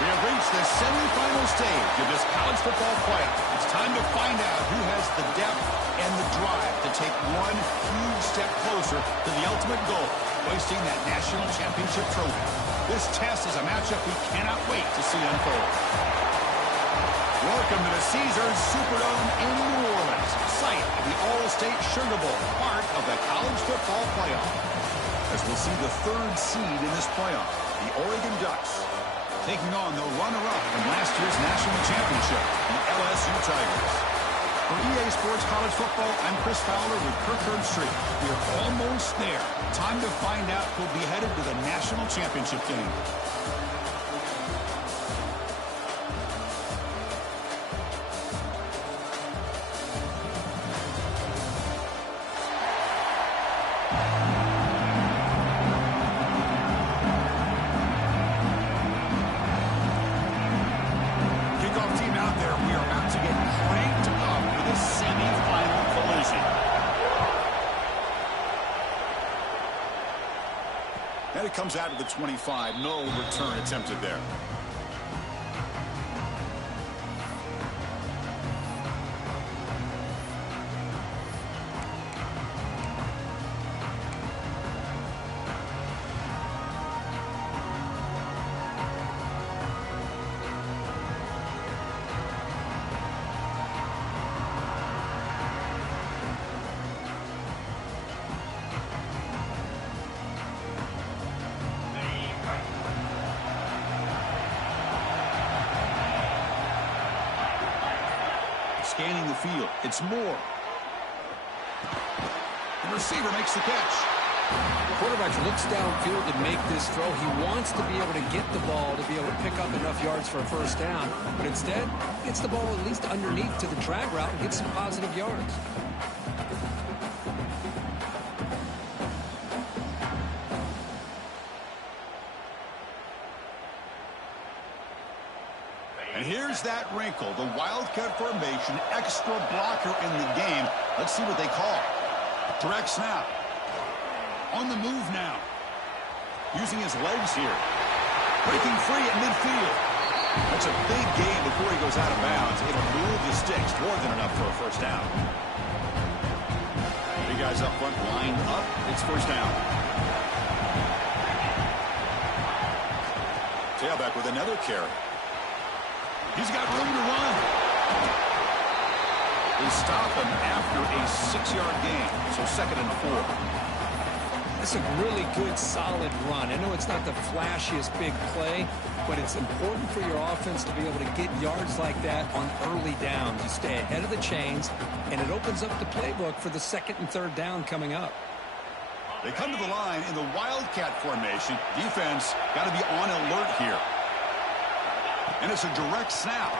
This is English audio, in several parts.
We have reached the semifinal stage of this college football playoff. It's time to find out who has the depth and the drive to take one huge step closer to the ultimate goal, hoisting that national championship trophy. This test is a matchup we cannot wait to see unfold. Welcome to the Caesars Superdome in New Orleans, site of the All-State Sugar Bowl, part of the college football playoff. As we'll see the third seed in this playoff, the Oregon Ducks, taking on the runner-up from last year's national championship, the LSU Tigers. For EA Sports College Football, I'm Chris Fowler with Kirk Herbstreit. We're almost there. Time to find out who'll be headed to the national championship game. And it comes out of the 25. No return attempted there. Scanning the field. It's Moore. The receiver makes the catch. The quarterback looks downfield to make this throw. He wants to be able to get the ball to be able to pick up enough yards for a first down. But instead, he gets the ball at least underneath to the drag route and gets some positive yards. And here's that wrinkle, the Wildcat formation, extra blocker in the game. Let's see what they call. Direct snap. On the move now. Using his legs here. Breaking free at midfield. That's a big gain before he goes out of bounds. It'll move the sticks, more than enough for a first down. Three guys up front, lined up. It's first down. Tailback with another carry. He's got room to run. They stop him after a 6-yard gain, so 2nd and 4. It's a really good, solid run. I know it's not the flashiest big play, but it's important for your offense to be able to get yards like that on early downs. You stay ahead of the chains, and it opens up the playbook for the second and third down coming up. They come to the line in the Wildcat formation. Defense got to be on alert here. And it's a direct snap.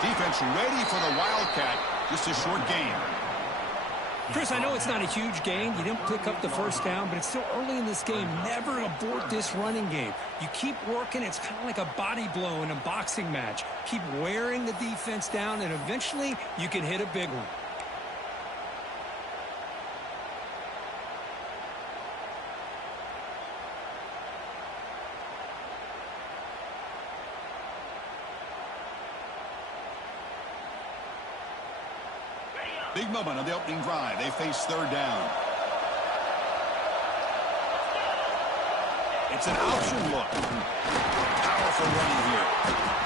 Defense ready for the Wildcat. Just a short gain. Chris, I know it's not a huge gain. You didn't pick up the first down, but it's still early in this game. Never abort this running game. You keep working. It's kind of like a body blow in a boxing match. Keep wearing the defense down, and eventually you can hit a big one. Big moment on the opening drive. They face third down. It's an option look. Powerful running here.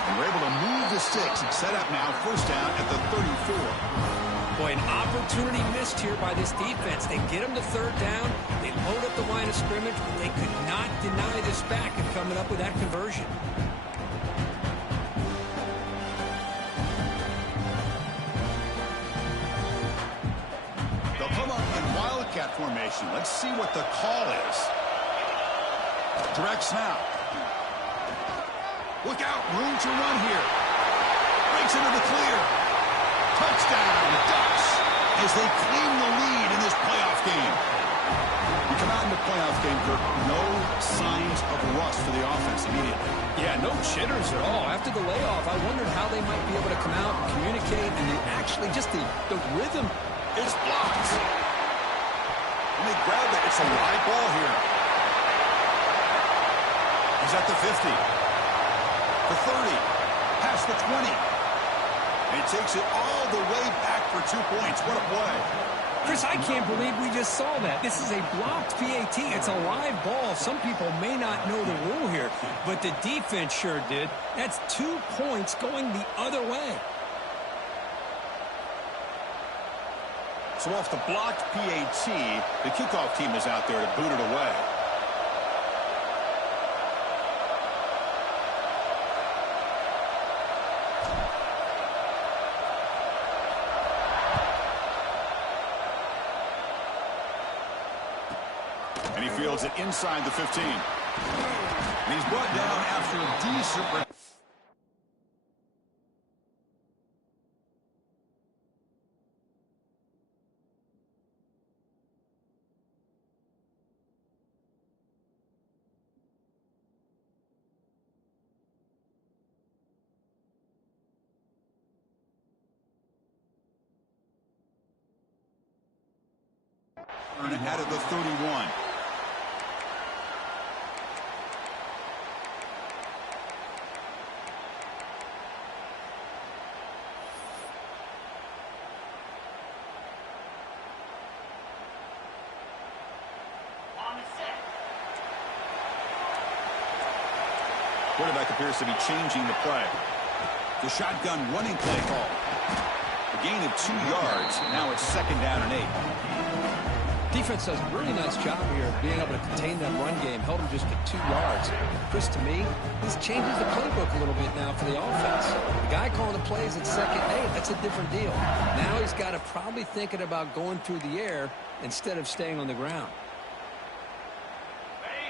And we're able to move the sticks and set up now first down at the 34. Boy, an opportunity missed here by this defense. They get them to third down. They load up the line of scrimmage, but they could not deny this back and coming up with that conversion. Formation. Let's see what the call is. Direct snap. Look out, room to run here. Breaks into the clear. Touchdown, Ducks, as they claim the lead in this playoff game. We come out in the playoff game, Kirk. No signs of rust for the offense immediately. Yeah, no jitters at all. After the layoff, I wondered how they might be able to come out and communicate, and actually just the rhythm. It's blocked. And they grab it. It's a live ball here. He's at the 50. The 30. Past the 20. And he takes it all the way back for 2 points. What a play. Chris, I can't believe we just saw that. This is a blocked PAT. It's a live ball. Some people may not know the rule here, but the defense sure did. That's 2 points going the other way. So off the blocked PAT, the kickoff team is out there to boot it away. And he fields it inside the 15. And he's brought down after a decent... out of the 31. Quarterback appears to be changing the play. The shotgun running play call. A gain of 2 yards. Now it's second down and 8. Defense does a really nice job here of being able to contain that run game, held them just to 2 yards. Chris, to me, this changes the playbook a little bit now for the offense. The guy calling the plays at second and 8, that's a different deal. Now he's got to probably thinking about going through the air instead of staying on the ground.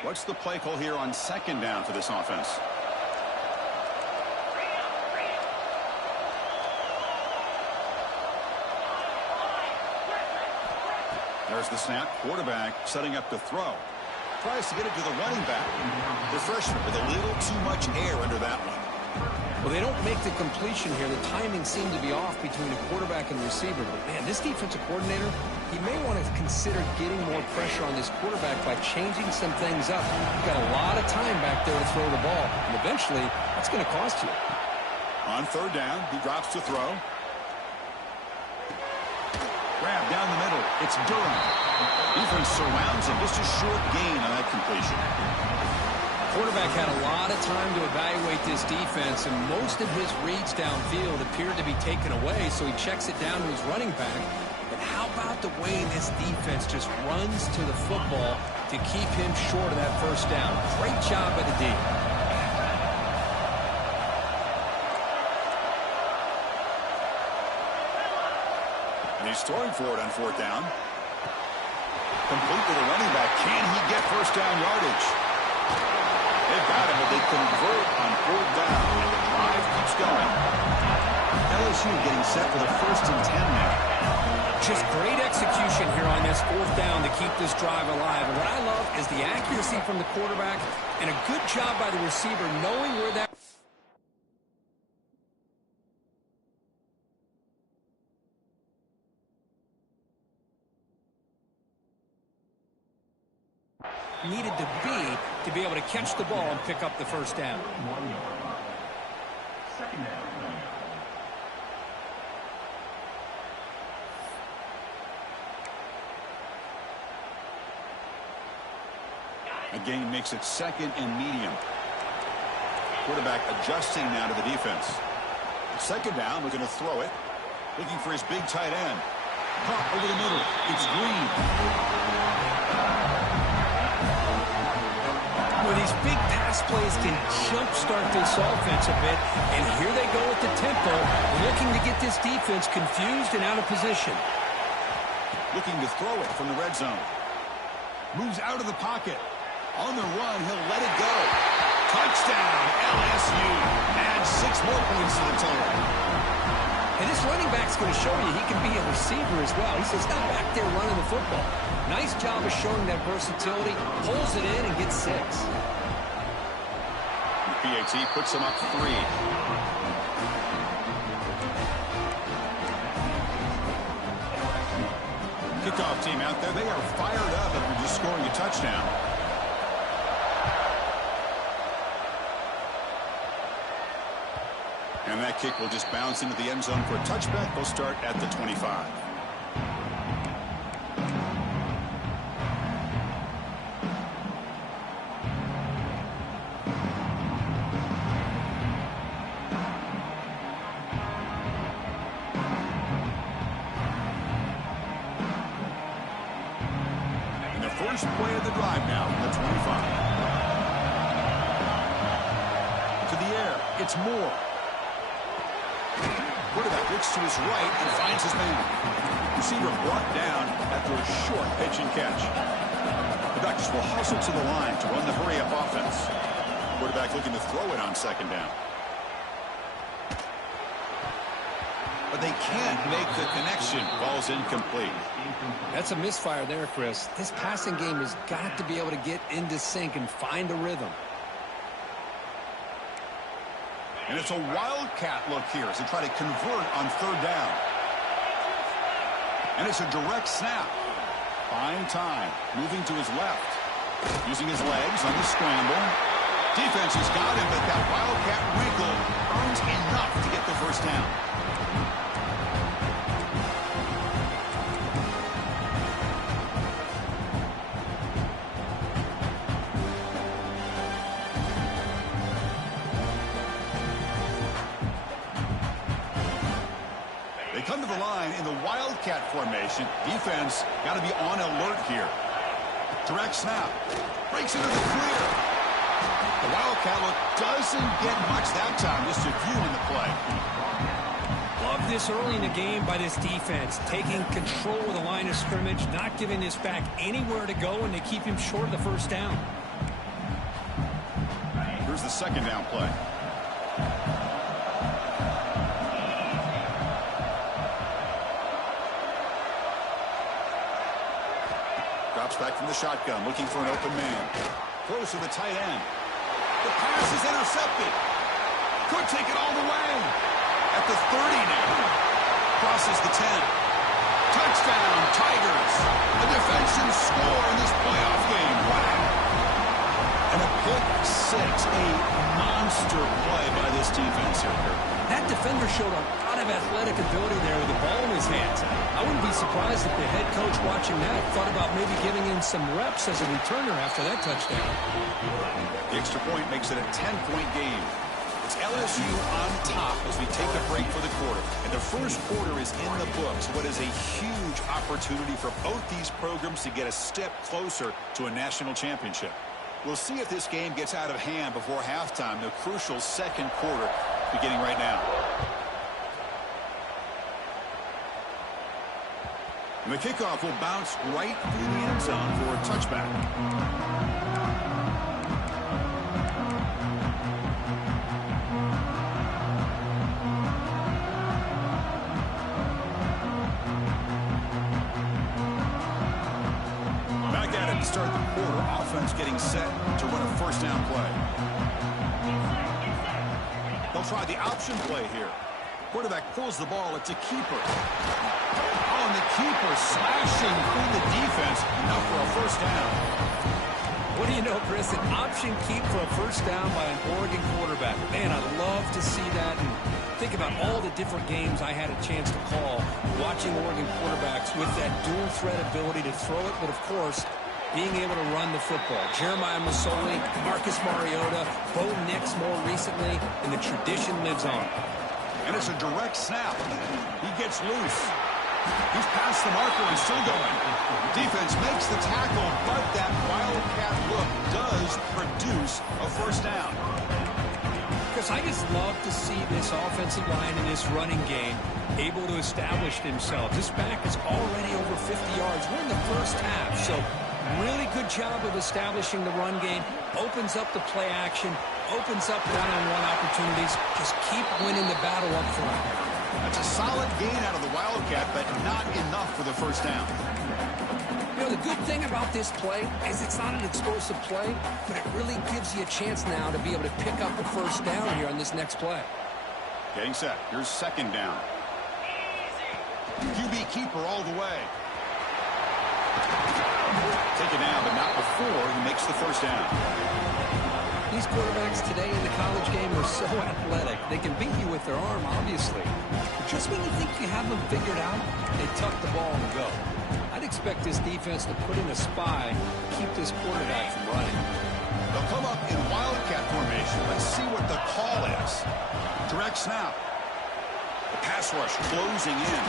What's the play call here on second down for this offense? There's the snap. Quarterback setting up to throw. Tries to get it to the running back. The freshman with a little too much air under that one. Well, they don't make the completion here. The timing seemed to be off between the quarterback and the receiver. But, man, this defensive coordinator, he may want to consider getting more pressure on this quarterback by changing some things up. You've got a lot of time back there to throw the ball. And eventually, that's going to cost you. On third down, he drops to throw. Grab down the middle. It's Durham. Defense surrounds him. Just a short gain on that completion. Quarterback had a lot of time to evaluate this defense, and most of his reads downfield appeared to be taken away, so he checks it down to his running back. But how about the way this defense just runs to the football to keep him short of that first down? Great job by the D. And he's throwing for it on fourth down. Complete to the running back. Can he get first down yardage? They've got him, but they convert on fourth down. And the drive keeps going. LSU getting set for the 1st and 10 now. Just great execution here on this fourth down to keep this drive alive. And what I love is the accuracy from the quarterback and a good job by the receiver knowing where that needed to be able to catch the ball and pick up the first down. Second down. A gain makes it 2nd and medium. Quarterback adjusting now to the defense. 2nd down, looking to throw it. Looking for his big tight end. Caught over the middle. It's Green. Well, these big pass plays can jumpstart this offense a bit. And here they go with the tempo, looking to get this defense confused and out of position. Looking to throw it from the red zone. Moves out of the pocket. On the run, he'll let it go. Touchdown, LSU. Adds 6 more points to the total. And this running back's going to show you he can be a receiver as well. He's just not back there running the football. Nice job of showing that versatility. Pulls it in and gets 6. The PAT puts him up 3. Kickoff team out there. They are fired up after just scoring a touchdown. And that kick will just bounce into the end zone for a touchback. They'll start at the 25. And the first play of the drive now from the 25. To the air, it's Moore. Quarterback looks to his right and finds his man. Receiver brought down after a short pitch and catch. The Ducks will hustle to the line to run the hurry-up offense. Quarterback looking to throw it on 2nd down. But they can't make the connection. Ball's incomplete. That's a misfire there, Chris. This passing game has got to be able to get into sync and find a rhythm. And it's a wildcat look here as they try to convert on 3rd down. And it's a direct snap. Buying time. Moving to his left. Using his legs on the scramble. Defense has got him, but that wildcat wiggle earns enough to get the first down. They come to the line in the wildcat formation. Defense got to be on alert here. Direct snap. Breaks into the clear. The wildcat look doesn't get much that time. Just a few in the play. Love this early in the game by this defense. Taking control of the line of scrimmage. Not giving this back anywhere to go. And they keep him short of the first down. Here's the 2nd down play. Drops back from the shotgun, looking for an open man. Close to the tight end. The pass is intercepted. Could take it all the way. At the 30 now. Crosses the 10. Touchdown, Tigers. A defensive score in this playoff game. Wow. And a pick 6. A monster play by this defense here, Kirk. That defender showed a lot of athletic ability there with the ball in his hands. I wouldn't be surprised if the head coach watching that thought about maybe giving him some reps as a returner after that touchdown. The extra point makes it a 10-point game. It's LSU on top as we take a break for the quarter. And the first quarter is in the books. What is a huge huge opportunity for both these programs to get a step closer to a national championship. We'll see if this game gets out of hand before halftime, the crucial second quarter beginning right now. And the kickoff will bounce right through the end zone for a touchback. To start the quarter, offense getting set to run a first down play. They'll try the option play here. Quarterback pulls the ball. It's a keeper. Oh, and the keeper slashing through the defense. Enough for a first down. What do you know, Chris? An option keep for a first down by an Oregon quarterback. Man, I love to see that. And think about all the different games I had a chance to call watching Oregon quarterbacks with that dual threat ability to throw it, but of course, being able to run the football. Jeremiah Masoli, Marcus Mariota, Bo Nix more recently, and the tradition lives on. And it's a direct snap. He gets loose. He's past the marker and still going. Defense makes the tackle, but that wildcat look does produce a first down. Because I just love to see this offensive line in this running game able to establish themselves. This back is already over 50 yards. We're in the first half, so really good job of establishing the run game. Opens up the play action. Opens up one-on-one opportunities. Just keep winning the battle up front. That's a solid gain out of the Wildcat, but not enough for the first down. You know, the good thing about this play is it's not an explosive play, but it really gives you a chance now to be able to pick up the first down here on this next play. Getting set. Here's second down. QB keeper all the way. Take it down, but not before he makes the first down. These quarterbacks today in the college game are so athletic. They can beat you with their arm, obviously. But just when you think you have them figured out, they tuck the ball and go. I'd expect this defense to put in a spy, keep this quarterback from running. They'll come up in Wildcat formation. Let's see what the call is. Direct snap. The pass rush closing in.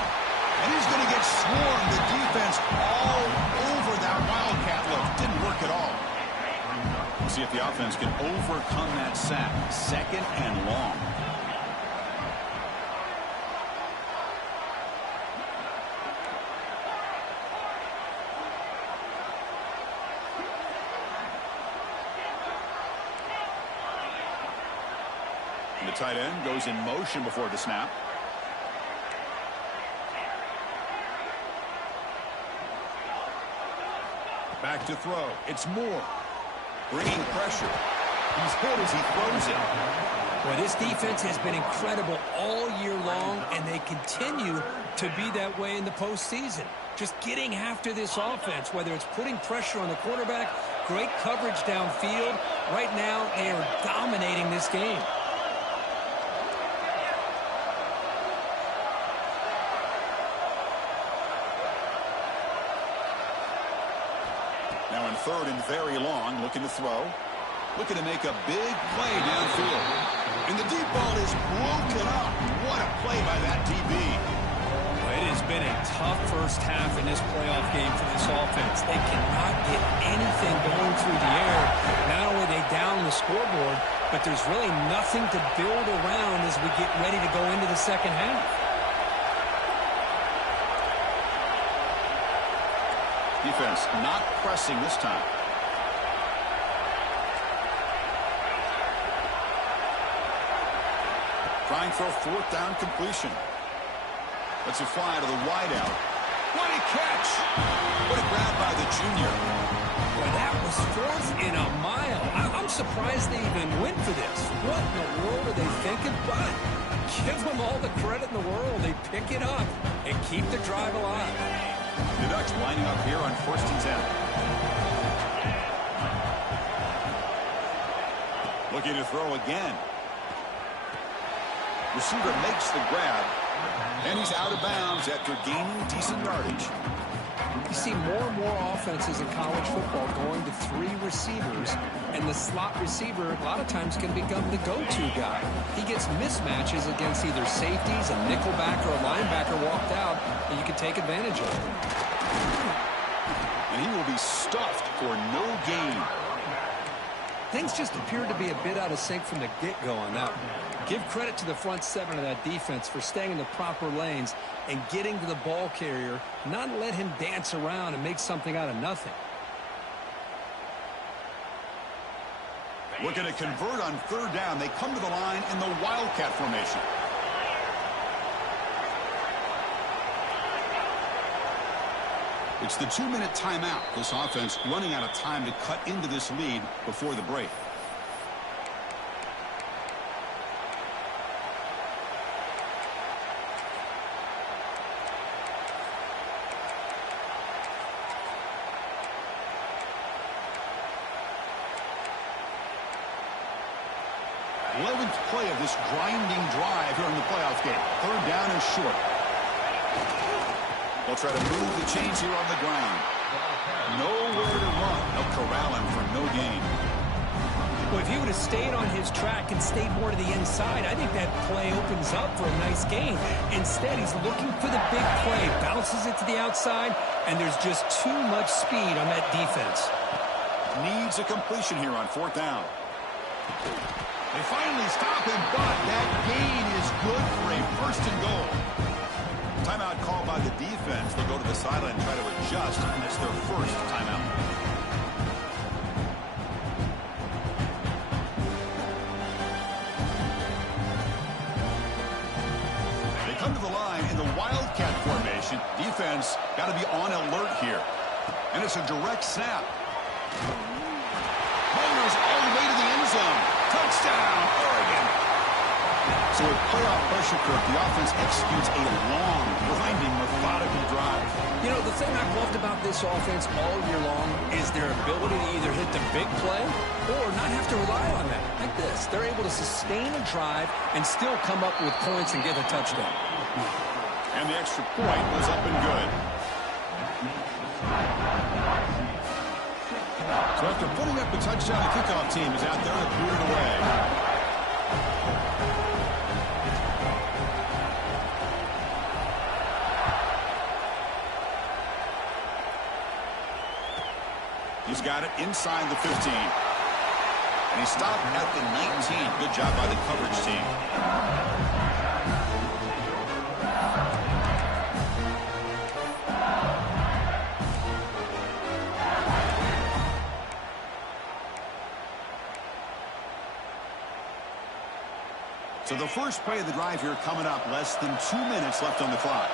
And he's going to get swarmed. The defense all over that Wildcat look. Didn't work at all. We'll see if the offense can overcome that sack. Second and long. And the tight end goes in motion before the snap. Back to throw. It's Moore. Bringing pressure. He's hit as he throws it. Well, this defense has been incredible all year long, and they continue to be that way in the postseason. Just getting after this offense, whether it's putting pressure on the quarterback, great coverage downfield. Right now, they are dominating this game. Now in third and very long, looking to throw. Looking to make a big play downfield. And the deep ball is broken up. What a play by that DB. It has been a tough first half in this playoff game for this offense. They cannot get anything going through the air. Not only are they down the scoreboard, but there's really nothing to build around as we get ready to go into the second half. Defense not pressing this time. Trying for a fourth down completion. Let's it fly to the wideout. What a catch! What a grab by the junior. Boy, that was fourth and a mile. I'm surprised they even went for this. What in the world are they thinking? But give them all the credit in the world. They pick it up and keep the drive alive. The Ducks lining up here on 1st and 10. Looking to throw again. Receiver makes the grab, and he's out of bounds after gaining decent yardage. You see more and more offenses in college football going to 3 receivers, and the slot receiver a lot of times can become the go-to guy. He gets mismatches against either safeties, a nickelback, or a linebacker walked out, and you can take advantage of it. And he will be stuffed for no gain. Things just appeared to be a bit out of sync from the get-go on that one. Give credit to the front 7 of that defense for staying in the proper lanes and getting to the ball carrier, not let him dance around and make something out of nothing. Looking to convert on 3rd down. They come to the line in the Wildcat formation. It's the 2-minute timeout. This offense running out of time to cut into this lead before the break. Play of this grinding drive here in the playoff game. 3rd down and short. They'll try to move the chains here on the ground. Nowhere to run. They'll corral him for no gain. Well, if he would have stayed on his track and stayed more to the inside, I think that play opens up for a nice gain. Instead, he's looking for the big play, bounces it to the outside, and there's just too much speed on that defense. Needs a completion here on 4th down. They finally stop him, but that gain is good for a 1st and goal. Timeout called by the defense. They'll go to the sideline and try to adjust, and it's their 1st timeout. They come to the line in the Wildcat formation. Defense got to be on alert here. And it's a direct snap. Motors all the way to the end zone. Touchdown, Oregon. So with playoff pressure, Kirk, the offense executes a long, grinding, methodical drive. You know, the thing I've loved about this offense all year long is their ability to either hit the big play or not have to rely on that. Like this. They're able to sustain a drive and still come up with points and get a touchdown. And the extra point was up and good. So after putting up a touchdown, the kickoff team is out there to boot it away. He's got it inside the 15. And he stopped at the 19. Good job by the coverage team. So the first play of the drive here coming up, less than 2 minutes left on the clock.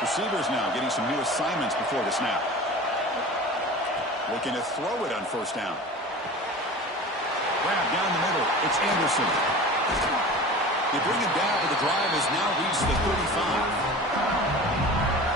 Receivers now getting some new assignments before the snap. Looking to throw it on 1st down. Grab down the middle. It's Anderson. They bring him down, but the drive has now reached the 35.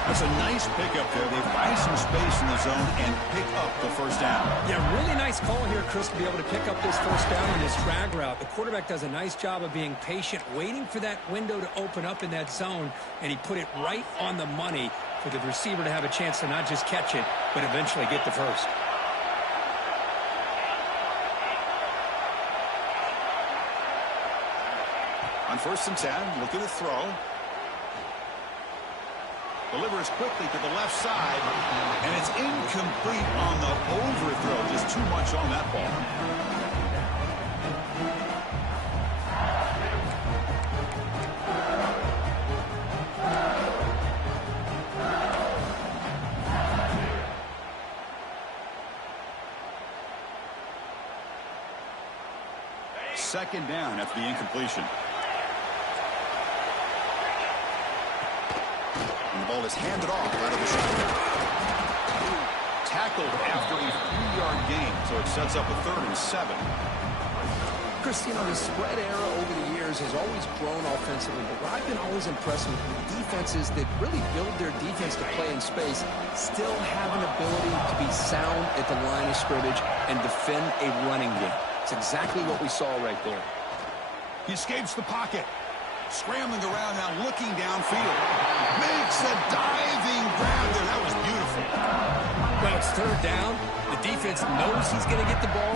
That's a nice pickup there. They find some space in the zone and pick up the 1st down. Yeah, really nice call here, Chris, to be able to pick up this 1st down on this drag route. The quarterback does a nice job of being patient, waiting for that window to open up in that zone, and he put it right on the money for the receiver to have a chance to not just catch it, but eventually get the 1st. On 1st and 10, looking to throw. Delivers quickly to the left side, and it's incomplete on the overthrow. Just too much on that ball. Second down after the incompletion. And the ball is handed off out of the shotgun. Tackled after a 3-yard gain, so it sets up a 3rd and 7. Chris, you know, the spread era over the years has always grown offensively, but what I've been always impressed with defenses that really build their defense to play in space still have an ability to be sound at the line of scrimmage and defend a running game. It's exactly what we saw right there. He escapes the pocket. Scrambling around now, looking downfield. Makes a diving grab. third down, the defense knows he's going to get the ball.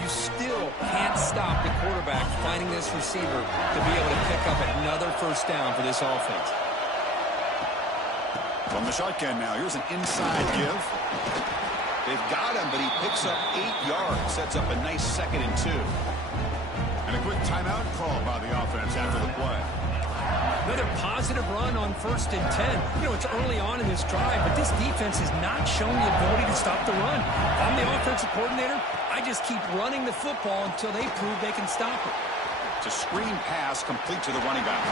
You still can't stop the quarterback finding this receiver to be able to pick up another first down for this offense. From the shotgun now, here's an inside give. They've got him, but he picks up 8 yards, sets up a nice 2nd and 2. And a quick timeout call by the offense after the play. Another positive run on 1st and 10. You know, it's early on in this drive, but this defense has not shown the ability to stop the run. If I'm the offensive coordinator, I just keep running the football until they prove they can stop it. It's a screen pass complete to the running back.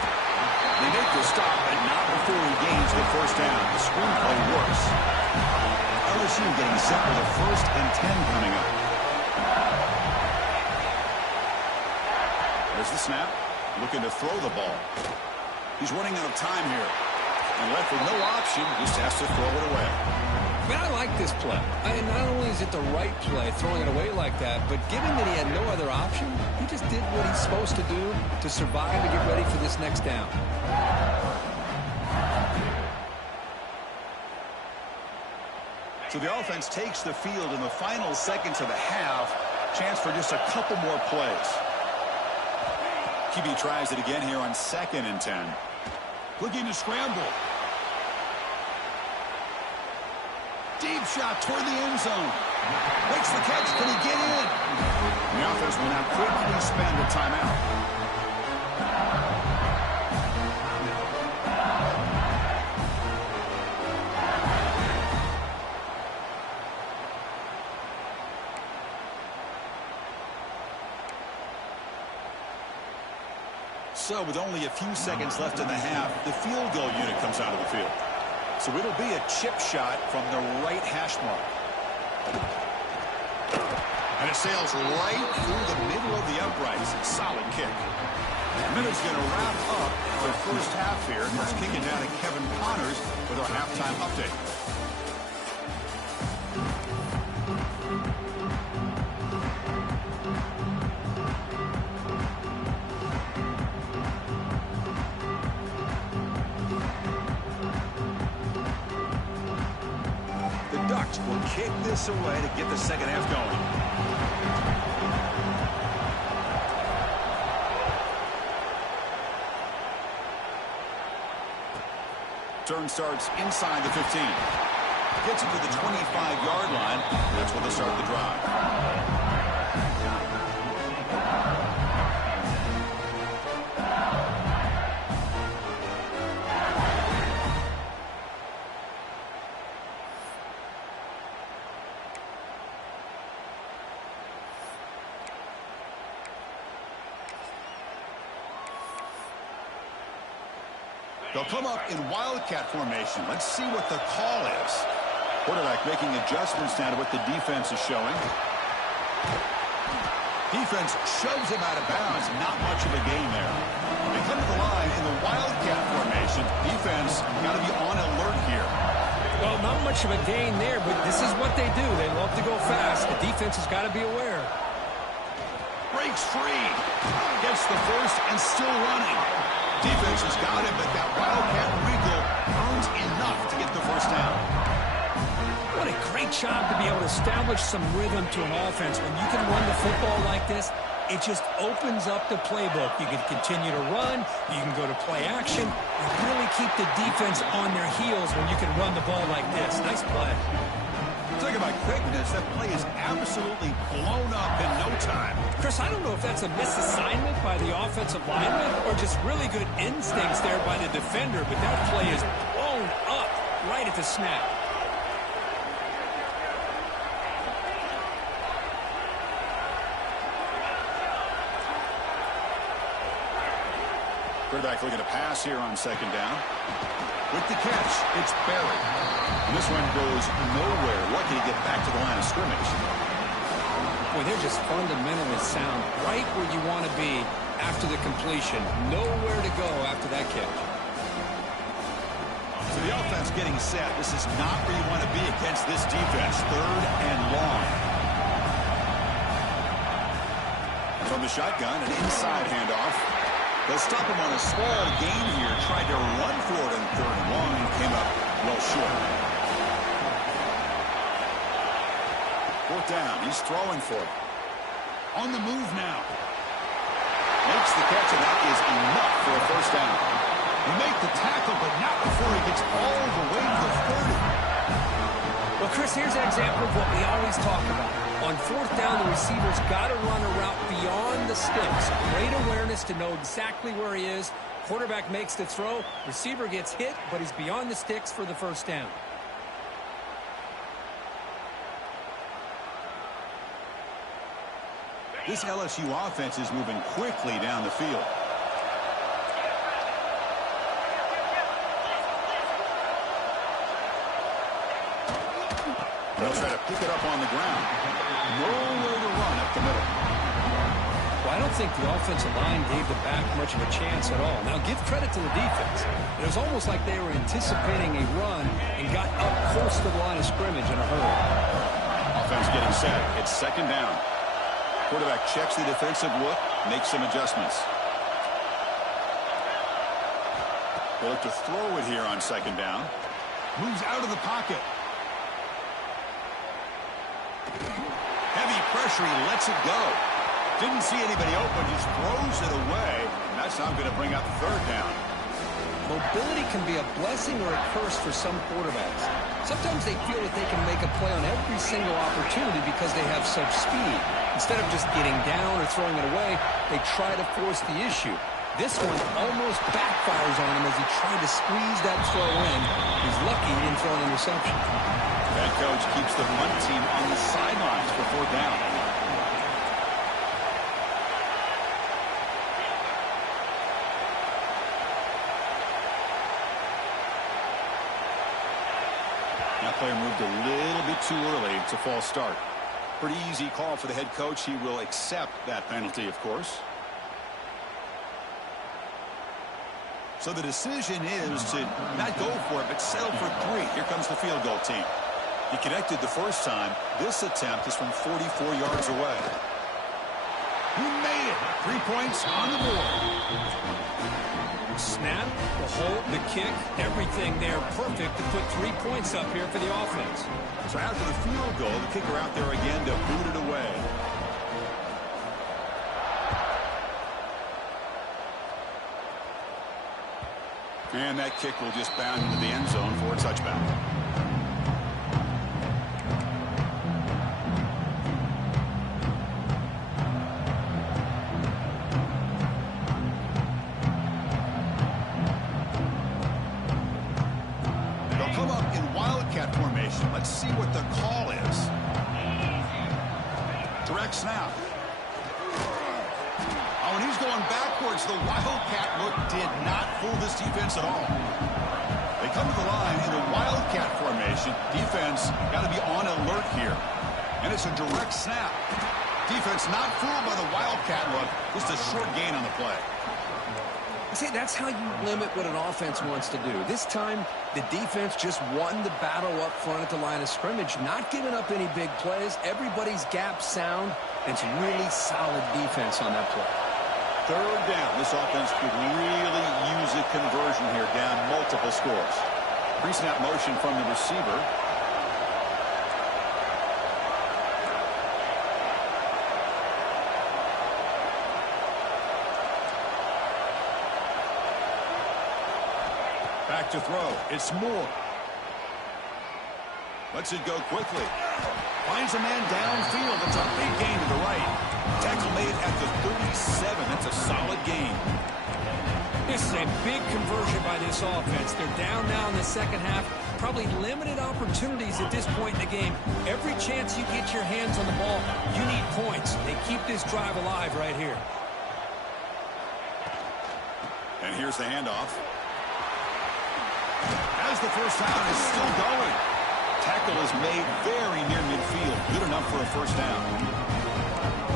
They make the stop, but not before he gains the first down. The screenplay works. LSU getting set with a 1st and 10 coming up. There's the snap. Looking to throw the ball. He's running out of time here. And left with no option, just has to throw it away. Man, I like this play. Not only is it the right play, throwing it away like that, but given that he had no other option, he just did what he's supposed to do to survive and get ready for this next down. So the offense takes the field in the final seconds of the half. Chance for just a couple more plays. QB tries it again here on 2nd and 10. Looking to scramble. Deep shot toward the end zone. Makes the catch. Can he get in? The offense will now quickly spend a timeout. So with only a few seconds left in the half, the field goal unit comes out of the field. So it'll be a chip shot from the right hash mark. And it sails right through the middle of the uprights. Solid kick. Minute's going to wrap up the first half here. Let's kick it down to Kevin Connors with our halftime update. Will kick this away to get the second half going. Turn starts inside the 15. Gets him to the 25-yard line. That's where they start the drive. They'll come up in wildcat formation. Let's see what the call is. Quarterback making adjustments now to what the defense is showing. Defense shoves him out of bounds. Not much of a gain there. They come to the line in the wildcat formation. Defense got to be on alert here. Well, not much of a gain there, but this is what they do. They love to go fast. The defense has got to be aware. Breaks free. Gets the first and still running. Defense has got him, but that wildcat wrinkle earns enough to get the first down. What a great job to be able to establish some rhythm to an offense. When you can run the football like this, it just opens up the playbook. You can continue to run. You can go to play action. You really keep the defense on their heels when you can run the ball like this. Nice play. Talking about quickness, that play is absolutely blown up in no time. Chris, I don't know if that's a misassignment by the offensive lineman or just really good instincts there by the defender, but that play is blown up right at the snap. Quarterback looking to pass here on 2nd down. With the catch, it's Berry. And this one goes nowhere. Lucky to get back to the line of scrimmage. Boy, they're just fundamentally sound right where you want to be after the completion. Nowhere to go after that catch. So the offense getting set. This is not where you want to be against this defense. 3rd and long. From the shotgun, an inside handoff. They'll stop him on a small gain here. Tried to run for it in 3rd and long and came up well short. Fourth down. He's throwing for it. On the move now. Makes the catch, and that is enough for a first down. He make the tackle, but not before he gets all the way to the 30. Well, Chris, here's an example of what we always talk about. On fourth down, the receiver's got to run a route beyond the sticks. Great awareness to know exactly where he is. Quarterback makes the throw. Receiver gets hit, but he's beyond the sticks for the first down. This LSU offense is moving quickly down the field. They'll try to pick it up on the ground. Nowhere to run up the middle. Well, I don't think the offensive line gave the back much of a chance at all. Now, give credit to the defense. It was almost like they were anticipating a run and got up close to the line of scrimmage in a hurry. Offense getting set. It's second down. Quarterback checks the defensive look, makes some adjustments. They look to throw it here on second down. Moves out of the pocket. Heavy pressure, he lets it go. Didn't see anybody open, just throws it away. And that's not going to bring out the third down. Mobility can be a blessing or a curse for some quarterbacks. Sometimes they feel that they can make a play on every single opportunity because they have such speed. Instead of just getting down or throwing it away, they try to force the issue. This one almost backfires on him as he tried to squeeze that throw in. He's lucky he didn't throw an interception. That coach keeps the punt team on the sidelines for fourth down. That player moved a little bit too early. It's a false start. Pretty easy call for the head coach. He will accept that penalty, of course. So the decision is to not go for it, but settle for 3. Here comes the field goal team. He connected the first time. This attempt is from 44 yards away. He made it. 3 points on the board. Snap, the hold, the kick, everything there perfect to put 3 points up here for the offense. So after the field goal, the kicker out there again to boot it away. And that kick will just bound into the end zone for a touchback. They'll come up in wildcat formation. Let's see what the call is. Direct snap. Oh, and he's going backwards. The wildcat look did not fool this defense at all. They come to the line in a wildcat formation. Defense got to be on alert here. And it's a direct snap. Defense not fooled by the wildcat look. Just a short gain on the play. See, that's how you limit what an offense wants to do. This time, the defense just won the battle up front at the line of scrimmage, not giving up any big plays. Everybody's gap sound. It's really solid defense on that play. Third down. This offense could really use a conversion here, down multiple scores. Pre-snap motion from the receiver. Back to throw. It's Moore. Lets it go quickly. Finds a man downfield. That's a big gain to the right. Tackle made at the 37. That's a solid gain. This is a big conversion by this offense. They're down now in the second half. Probably limited opportunities at this point in the game. Every chance you get your hands on the ball, you need points. They keep this drive alive right here. And here's the handoff. As the first down is still going. Tackle is made very near midfield. Good enough for a first down.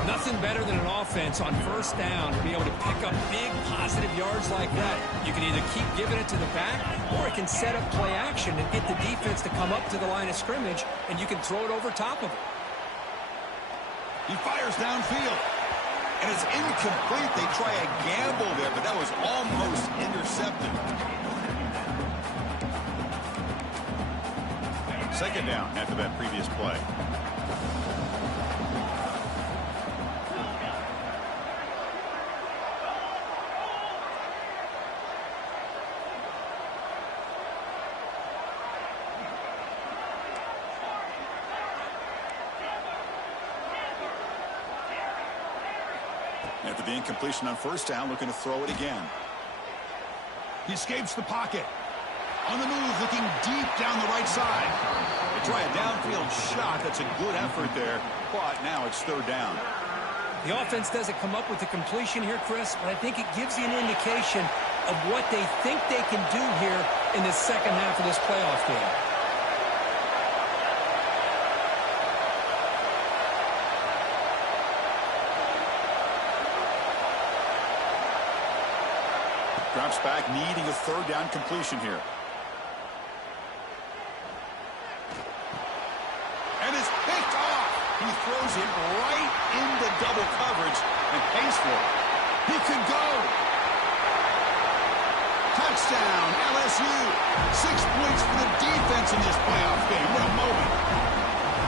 Nothing better than an offense on first down to be able to pick up big positive yards like that. You can either keep giving it to the back, or it can set up play action and get the defense to come up to the line of scrimmage, and you can throw it over top of it. He fires downfield. And it's incomplete. They try a gamble there, but that was almost intercepted. Second down after that previous play. After the incompletion on first down, looking to throw it again. He escapes the pocket. On the move, looking deep down the right side. They try a downfield shot. That's a good effort there, but now it's third down. The offense doesn't come up with the completion here, Chris, but I think it gives you an indication of what they think they can do here in the second half of this playoff game. Drops back, needing a third down completion here. And it's picked off. He throws it right into double coverage and pays for it. He could go. Touchdown, LSU. 6 points for the defense in this playoff game. What a moment.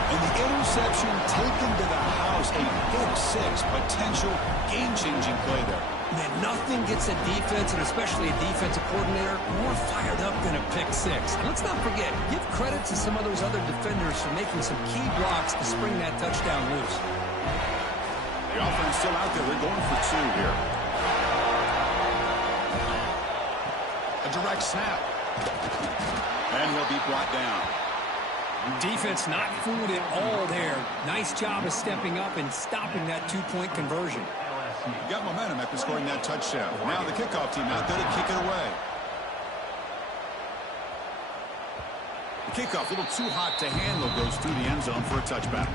And the interception taken to the house. A pick six, potential game-changing play there. Man, nothing gets a defense, and especially a defensive coordinator, more fired up than a pick six. And let's not forget, give credit to some of those other defenders for making some key blocks to spring that touchdown loose. The offense still out there. They're going for two here. A direct snap. And he'll be brought down. Defense not fooled at all there. Nice job of stepping up and stopping that two-point conversion. Got momentum after scoring that touchdown. Now the kickoff team out there to kick it away. The kickoff, a little too hot to handle, goes through the end zone for a touchback.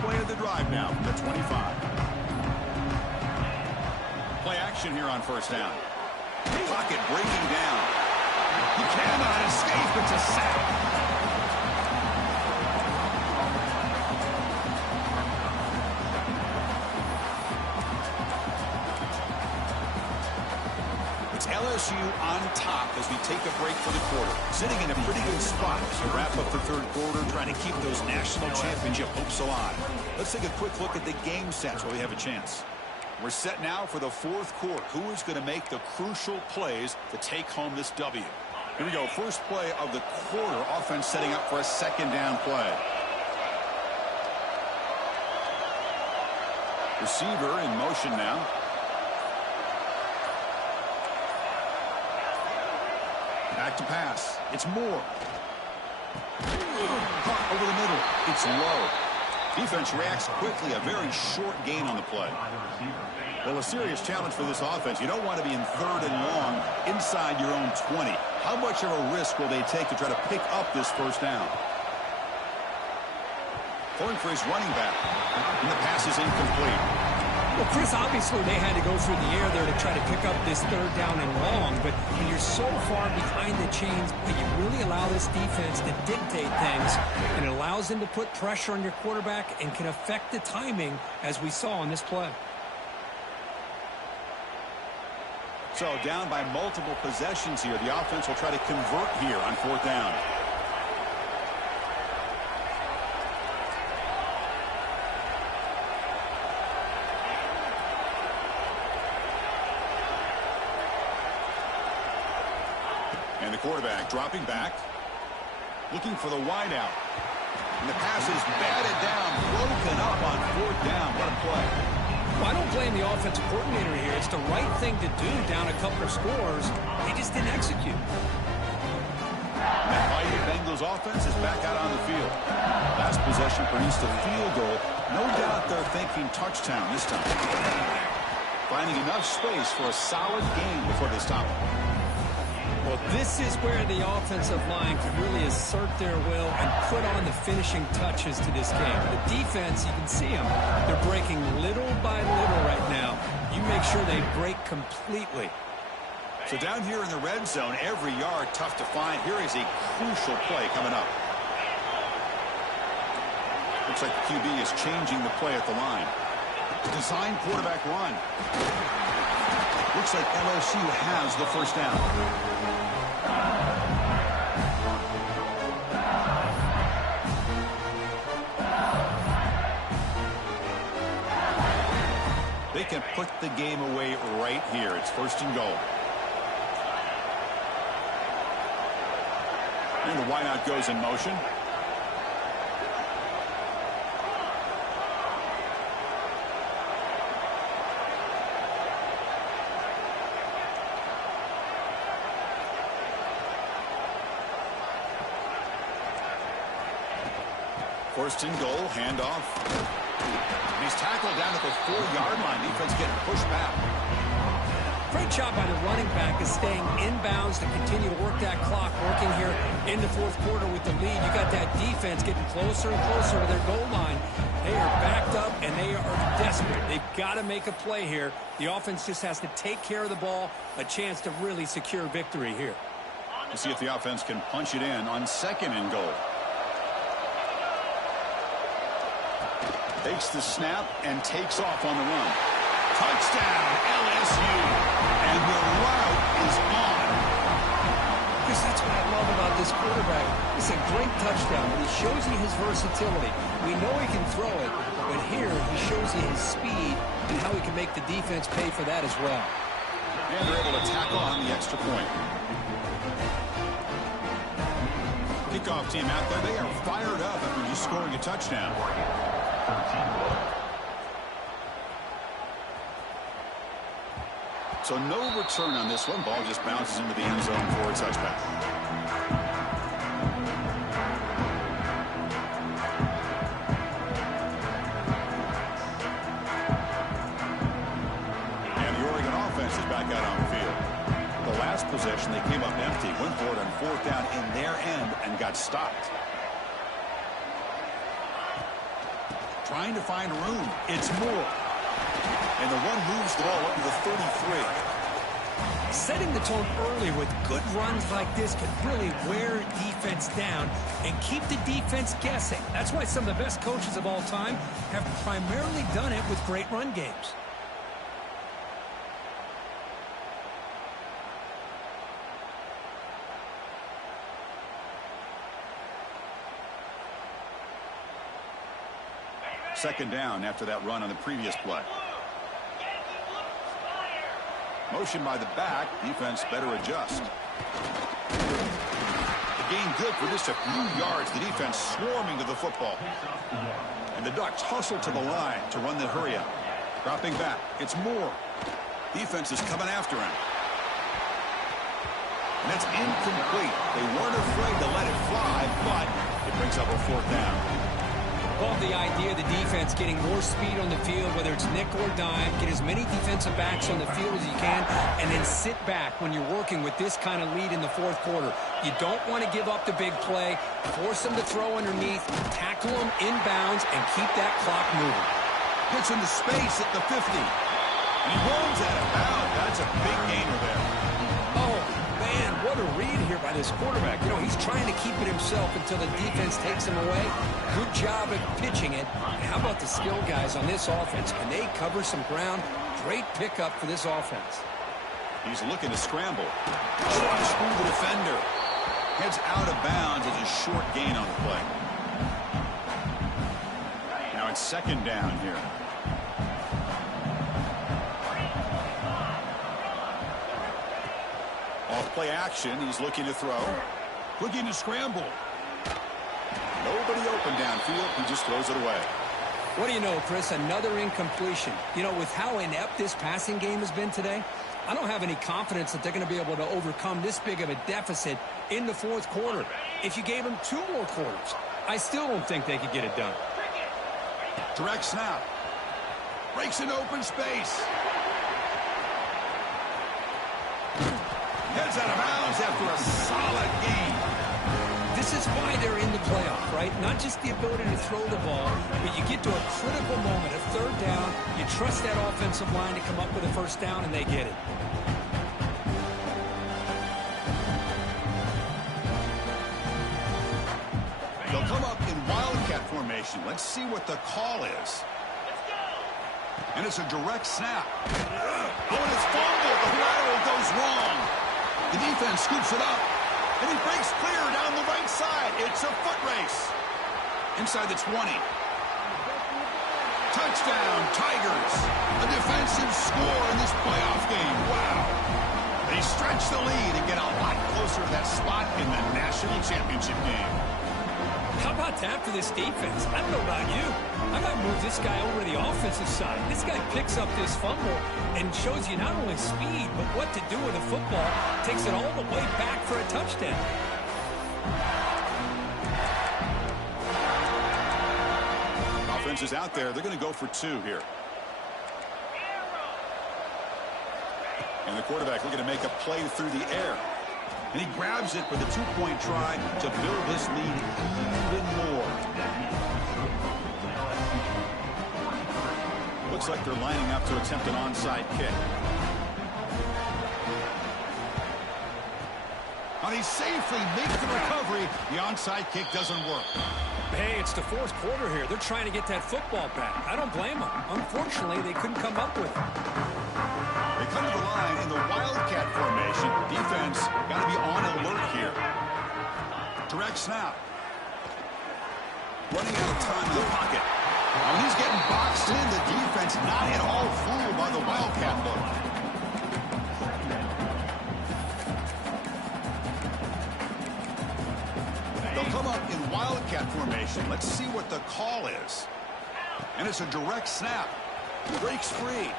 Play of the drive now from the 25. Play action here on first down. Pocket breaking down. He cannot escape. It's a sack. It's LSU on top as we take a break for the quarter. Sitting in a pretty good spot to wrap up the third quarter, trying to keep those national championship hopes alive. Let's take a quick look at the game stats while we have a chance. We're set now for the fourth quarter. Who is going to make the crucial plays to take home this W? Here we go. First play of the quarter. Offense setting up for a second down play. Receiver in motion now. Back to pass. It's Moore. Caught over the middle. It's low. Defense reacts quickly. A very short gain on the play. Well, a serious challenge for this offense. You don't want to be in third and long inside your own 20. How much of a risk will they take to try to pick up this first down? Going for his running back. And the pass is incomplete. Well, Chris, obviously they had to go through the air there to try to pick up this third down and long, but when you're so far behind the chains, you really allow this defense to dictate things, and it allows them to put pressure on your quarterback and can affect the timing, as we saw in this play. So down by multiple possessions here. The offense will try to convert here on fourth down. And the quarterback dropping back, looking for the wideout. And the pass is batted down, broken up on fourth down. What a play. Well, I don't blame the offensive coordinator here. It's the right thing to do down a couple of scores. They just didn't execute. That mighty Bengals offense is back out on the field. Last possession produced a field goal. No doubt they're thinking touchdown this time. Finding enough space for a solid gain before they stop it. Well, this is where the offensive line can really assert their will and put on the finishing touches to this game. The defense, you can see them. They're breaking little by little right now. You make sure they break completely. So down here in the red zone, every yard tough to find. Here is a crucial play coming up. Looks like the QB is changing the play at the line. Design quarterback run. Looks like LSU has the first down. can put the game away right here. It's 1st and goal. And the wideout goes in motion. First and goal, handoff. He's tackled down at the 4-yard line. Defense getting pushed back. Great job by the running back is staying inbounds to continue to work that clock, working here in the 4th quarter with the lead. You got that defense getting closer and closer to their goal line. They are backed up, and they are desperate. They've got to make a play here. The offense just has to take care of the ball, a chance to really secure victory here. We'll see if the offense can punch it in on 2nd and goal. Takes the snap and takes off on the run. Touchdown, LSU. And the route is on. Chris, that's what I love about this quarterback. It's a great touchdown, but he shows you his versatility. We know he can throw it, but here he shows you his speed and how he can make the defense pay for that as well. And they're able to tackle on the extra point. Kickoff team out there. They are fired up after just scoring a touchdown. So no return on this one. Ball just bounces into the end zone for a touchback. And the Oregon offense is back out on the field. The last possession, they came up empty, went for it on 4th down in their end and got stopped. Trying to find room. It's Moore. And the run moves the ball up to the 33. Setting the tone early with good runs like this can really wear defense down and keep the defense guessing. That's why some of the best coaches of all time have primarily done it with great run games. Second down after that run on the previous play. Motion by the back. Defense better adjust. The gain good for just a few yards. The defense swarming to the football. And the Ducks hustle to the line to run the hurry up. Dropping back. It's Moore. Defense is coming after him. And it's incomplete. They weren't afraid to let it fly, but it brings up a 4th down. Love the idea of the defense getting more speed on the field, whether it's nickel or dime. Get as many defensive backs on the field as you can, and then sit back when you're working with this kind of lead in the 4th quarter. You don't want to give up the big play. Force them to throw underneath, tackle them inbounds, and keep that clock moving. Gets into space at the 50. And he runs out of bounds. That's a big gainer there. Oh, man, what a read here by this quarterback. You know, he's trying to keep it himself until the defense takes him away. Good job at pitching it. And how about the skill guys on this offense? Can they cover some ground? Great pickup for this offense. He's looking to scramble. Rush through the defender. Heads out of bounds as a short gain on the play. Now it's 2nd down here. Off play action. He's looking to throw. Looking to scramble. Nobody open downfield. He just throws it away. What do you know, Chris? Another incompletion. You know, with how inept this passing game has been today, I don't have any confidence that they're going to be able to overcome this big of a deficit in the 4th quarter. If you gave them 2 more quarters, I still don't think they could get it done. Direct snap. Breaks in open space. Heads out of bounds after a solid game. This is why they're in the playoff, right? Not just the ability to throw the ball, but you get to a critical moment, a 3rd down. You trust that offensive line to come up with a 1st down, and they get it. They'll come up in wildcat formation. Let's see what the call is. And it's a direct snap. Oh, and it's fumbled. The lateral goes wrong. The defense scoops it up. And he breaks clear down the right side. It's a foot race. Inside the 20. Touchdown, Tigers. A defensive score in this playoff game. Wow. They stretch the lead and get a lot closer to that spot in the national championship game. How about that for this defense? I don't know about you. I might move this guy over to the offensive side. This guy picks up this fumble and shows you not only speed, but what to do with a football. Takes it all the way back for a touchdown. Offense is out there. They're going to go for 2 here. And the quarterback looking to make a play through the air. And he grabs it for the 2-point try to build this lead even more. Looks like they're lining up to attempt an onside kick. And he safely makes the recovery. The onside kick doesn't work. Hey, it's the 4th quarter here. They're trying to get that football back. I don't blame them. Unfortunately, they couldn't come up with it. They come to the line in the Wildcat formation. Defense got to be on alert here. Direct snap. Running out of time in the pocket. When he's getting boxed in, the defense not at all fooled by the Wildcat look. They'll come up in Wildcat formation. Let's see what the call is. And it's a direct snap. Breaks free.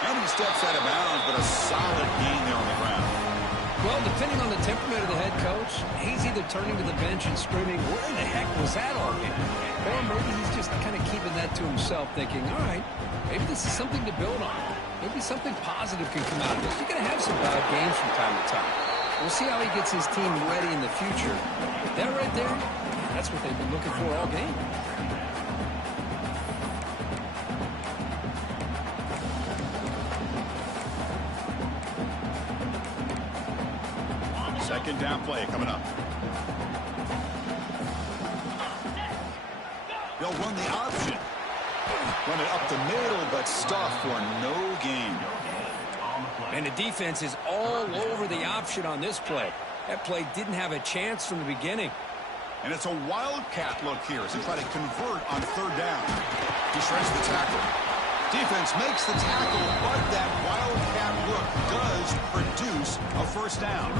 And he steps out of bounds, but a solid gain there on the ground. Well, depending on the temperament of the head coach, he's either turning to the bench and screaming, where in the heck was that all game? Or maybe he's just kind of keeping that to himself, thinking, all right, maybe this is something to build on. Maybe something positive can come out of this. You're going to have some bad games from time to time. We'll see how he gets his team ready in the future. But that right there, that's what they've been looking for all game. Second down play coming up. They'll run the option. Run it up the middle, but stuff for no gain. And the defense is all over the option on this play. That play didn't have a chance from the beginning. And it's a Wildcat look here as they try to convert on 3rd down. He shreds the tackle. Defense makes the tackle, but that Wildcat look does produce a 1st down.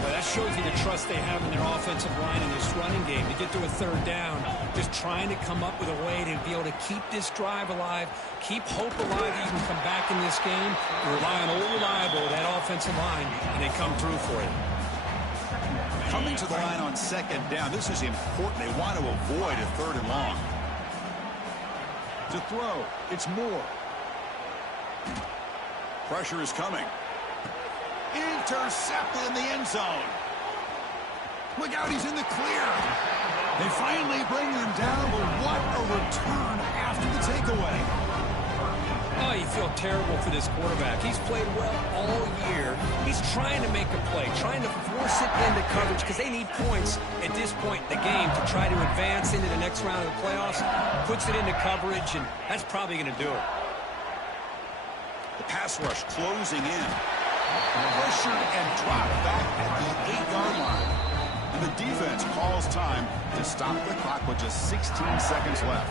Well, that shows you the trust they have in their offensive line in this running game to get to a 3rd down. Just trying to come up with a way to be able to keep this drive alive, keep hope alive that you can come back in this game. You rely on old reliable, that offensive line, and they come through for you. Coming to the line on 2nd down, this is important. They want to avoid a 3rd and long. To throw, it's Moore. Pressure is coming. Intercepted in the end zone. Look out, he's in the clear. They finally bring him down, but what a return after the takeaway. Oh, you feel terrible for this quarterback. He's played well all year. He's trying to make a play, trying to force it into coverage because they need points at this point in the game to try to advance into the next round of the playoffs. Puts it into coverage, and that's probably going to do it. The pass rush closing in. Pressured and dropped back at the 8-yard line. And the defense calls time to stop the clock with just 16 seconds left.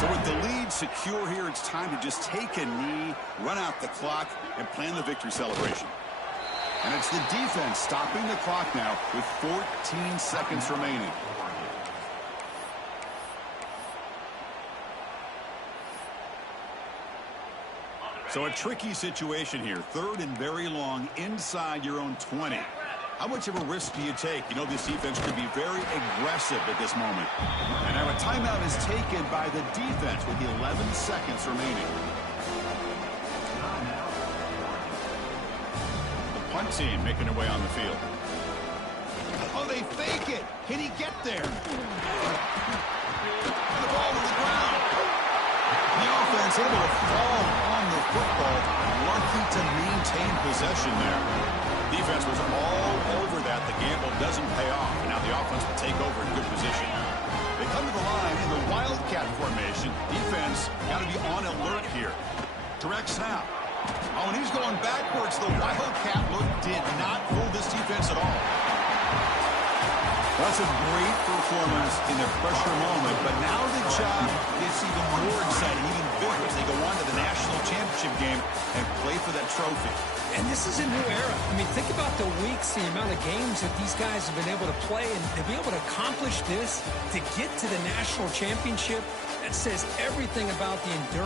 So with the lead secure here, it's time to just take a knee, run out the clock, and plan the victory celebration. And it's the defense stopping the clock now with 14 seconds remaining. So a tricky situation here. 3rd and very long inside your own 20. How much of a risk do you take? You know, this defense could be very aggressive at this moment. And now a timeout is taken by the defense with 11 seconds remaining. The punt team making their way on the field. Oh, they fake it. Can he get there? And the ball to the ground. The offense able to fall on the football, lucky to maintain possession there. Defense was all over that. The gamble doesn't pay off, and now the offense will take over in good position. They come to the line in the Wildcat formation. Defense got to be on alert here. Direct snap. Oh, and he's going backwards. The Wildcat look did not fool this defense at all. That's a great performance in a pressure moment, but now the job gets even more exciting, even bigger as they go on to the national championship game and play for that trophy. And this is a new era. I mean, think about the weeks, the amount of games that these guys have been able to play, and to be able to accomplish this, to get to the national championship, that says everything about the endurance